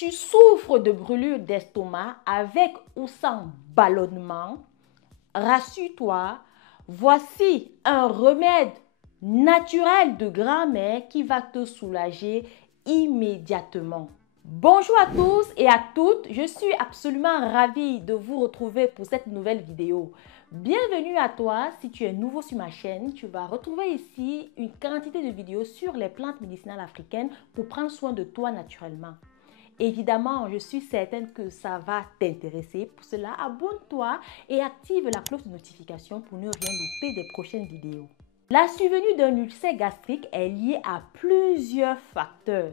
Tu souffres de brûlure d'estomac avec ou sans ballonnement? Rassure-toi, voici un remède naturel de grand-mère qui va te soulager immédiatement. Bonjour à tous et à toutes, je suis absolument ravie de vous retrouver pour cette nouvelle vidéo. Bienvenue à toi, si tu es nouveau sur ma chaîne, tu vas retrouver ici une quantité de vidéos sur les plantes médicinales africaines pour prendre soin de toi naturellement. Évidemment, je suis certaine que ça va t'intéresser. Pour cela, abonne-toi et active la cloche de notification pour ne rien louper des prochaines vidéos. La survenue d'un ulcère gastrique est liée à plusieurs facteurs.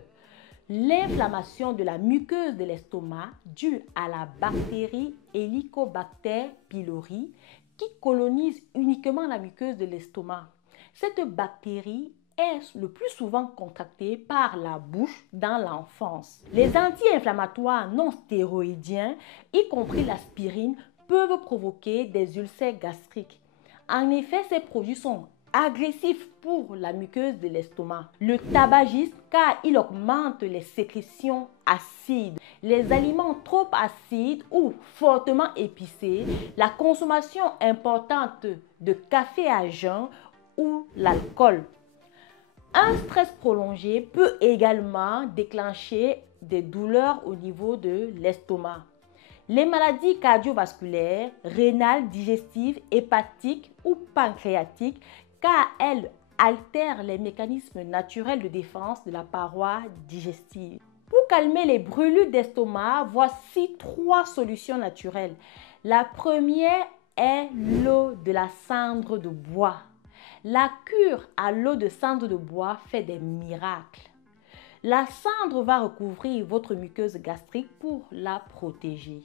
L'inflammation de la muqueuse de l'estomac due à la bactérie Helicobacter pylori qui colonise uniquement la muqueuse de l'estomac. Cette bactérie est le plus souvent contractée par la bouche dans l'enfance. Les anti-inflammatoires non stéroïdiens, y compris l'aspirine, peuvent provoquer des ulcères gastriques. En effet, ces produits sont agressif pour la muqueuse de l'estomac. Le tabagisme, car il augmente les sécrétions acides. Les aliments trop acides ou fortement épicés, la consommation importante de café à jeun ou l'alcool. Un stress prolongé peut également déclencher des douleurs au niveau de l'estomac. Les maladies cardiovasculaires, rénales, digestives, hépatiques ou pancréatiques, car elles altèrent les mécanismes naturels de défense de la paroi digestive. Pour calmer les brûlures d'estomac, voici 3 solutions naturelles. La première est l'eau de la cendre de bois. La cure à l'eau de cendre de bois fait des miracles. La cendre va recouvrir votre muqueuse gastrique pour la protéger.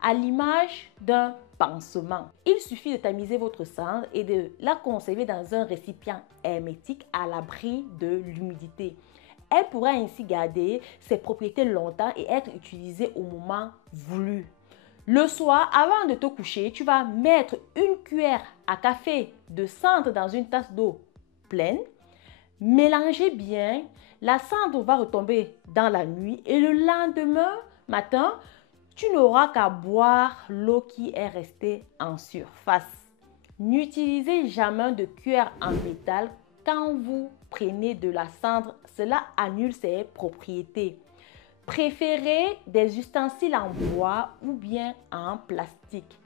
À l'image d'un pansement. Il suffit de tamiser votre cendre et de la conserver dans un récipient hermétique à l'abri de l'humidité. Elle pourra ainsi garder ses propriétés longtemps et être utilisée au moment voulu. Le soir, avant de te coucher, tu vas mettre une cuillère à café de cendre dans une tasse d'eau pleine. Mélangez bien, la cendre va retomber dans la nuit et le lendemain matin, tu n'auras qu'à boire l'eau qui est restée en surface. N'utilisez jamais de cuillère en métal quand vous prenez de la cendre, cela annule ses propriétés. Préférez des ustensiles en bois ou bien en plastique.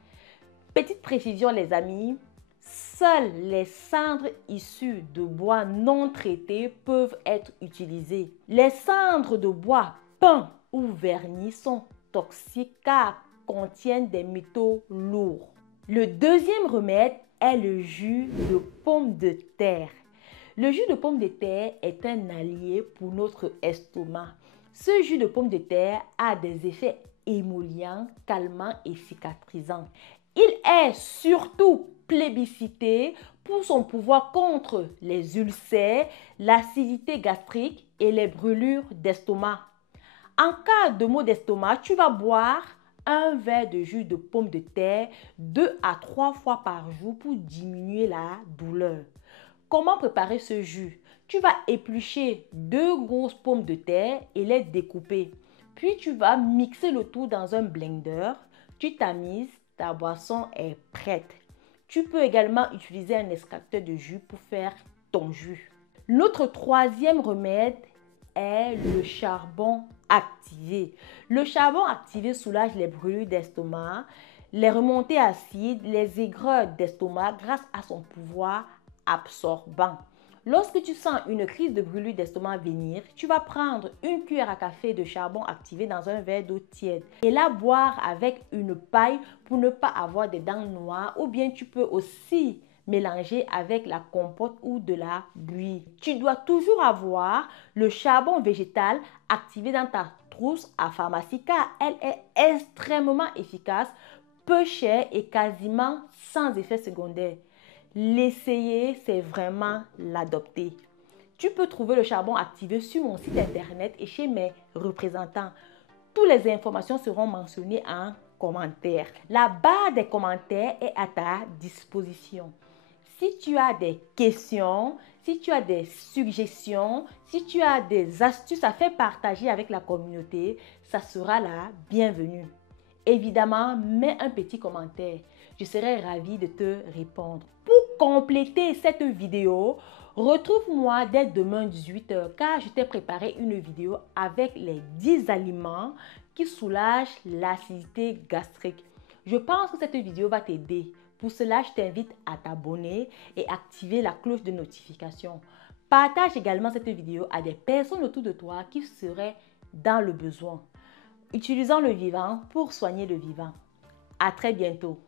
Petite précision les amis, seules les cendres issues de bois non traités peuvent être utilisées. Les cendres de bois peints ou vernis sont toxiques car contiennent des métaux lourds. Le deuxième remède est le jus de pomme de terre. Le jus de pomme de terre est un allié pour notre estomac. Ce jus de pomme de terre a des effets émollients, calmants et cicatrisants. Il est surtout plébiscité pour son pouvoir contre les ulcères, l'acidité gastrique et les brûlures d'estomac. En cas de maux d'estomac, tu vas boire un verre de jus de pomme de terre 2 à 3 fois par jour pour diminuer la douleur. Comment préparer ce jus? Tu vas éplucher 2 grosses pommes de terre et les découper. Puis tu vas mixer le tout dans un blender. Tu tamises, ta boisson est prête. Tu peux également utiliser un extracteur de jus pour faire ton jus. Notre troisième remède est le charbon activé. Le charbon activé soulage les brûlures d'estomac, les remontées acides, les aigreurs d'estomac grâce à son pouvoir absorbant. Lorsque tu sens une crise de brûlure d'estomac venir, tu vas prendre une cuillère à café de charbon activé dans un verre d'eau tiède et la boire avec une paille pour ne pas avoir des dents noires, ou bien tu peux aussi mélanger avec la compote ou de la bouillie. Tu dois toujours avoir le charbon végétal activé dans ta trousse à pharmacie car elle est extrêmement efficace, peu chère et quasiment sans effet secondaire. L'essayer, c'est vraiment l'adopter. Tu peux trouver le charbon activé sur mon site internet et chez mes représentants. Toutes les informations seront mentionnées en commentaire. La barre des commentaires est à ta disposition. Si tu as des questions, Si tu as des suggestions, si tu as des astuces à faire partager avec la communauté, ça sera la bienvenue. Évidemment, mets un petit commentaire. Je serai ravie de te répondre. Pour compléter cette vidéo, retrouve-moi dès demain 18h car je t'ai préparé une vidéo avec les 10 aliments qui soulagent l'acidité gastrique. Je pense que cette vidéo va t'aider. Pour cela, je t'invite à t'abonner et activer la cloche de notification. Partage également cette vidéo à des personnes autour de toi qui seraient dans le besoin. Utilisons le vivant pour soigner le vivant. À très bientôt.